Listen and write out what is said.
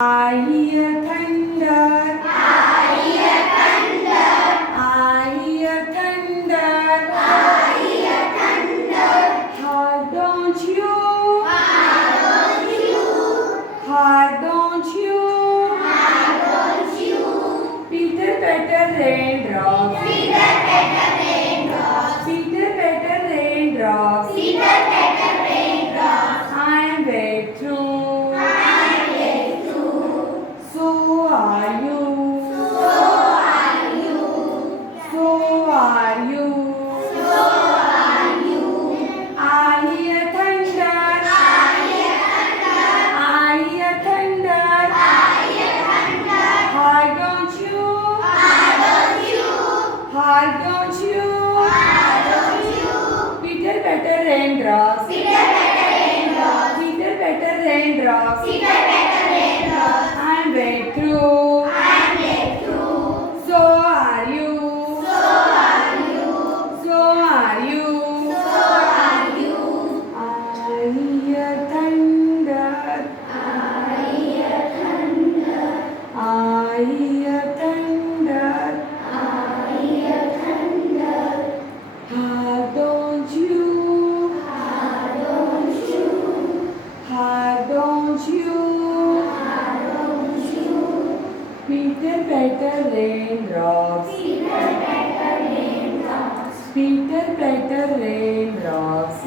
I hear thunder. I hear thunder. I hear thunder. I hear thunder. Heart don't you? Why don't you? Heart don't you? Why don't you? Peter better raindrops. Peter better raindrops. Peter better raindrops. Peter better raindrops. I am wet through. I wait too. So are you. So are you. So are you. So are you. I hear thunder. I hear thunder. I hear thunder. I hear thunder. Heart don't you? Why don't you? Heart don't you? Why don't you? Peter better raindrops. Peter better raindrops. Peter better raindrops. Peter better raindrops. I'm wet through. I wait too. So are you. So are you. So are you. So are you. I hear thunder. I hear thunder. I hear thunder. I hear thunder. Heart don't you? Why don't you? Heart don't you? Why don't you? Peter better raindrops. Peter better raindrops. Peter better raindrops.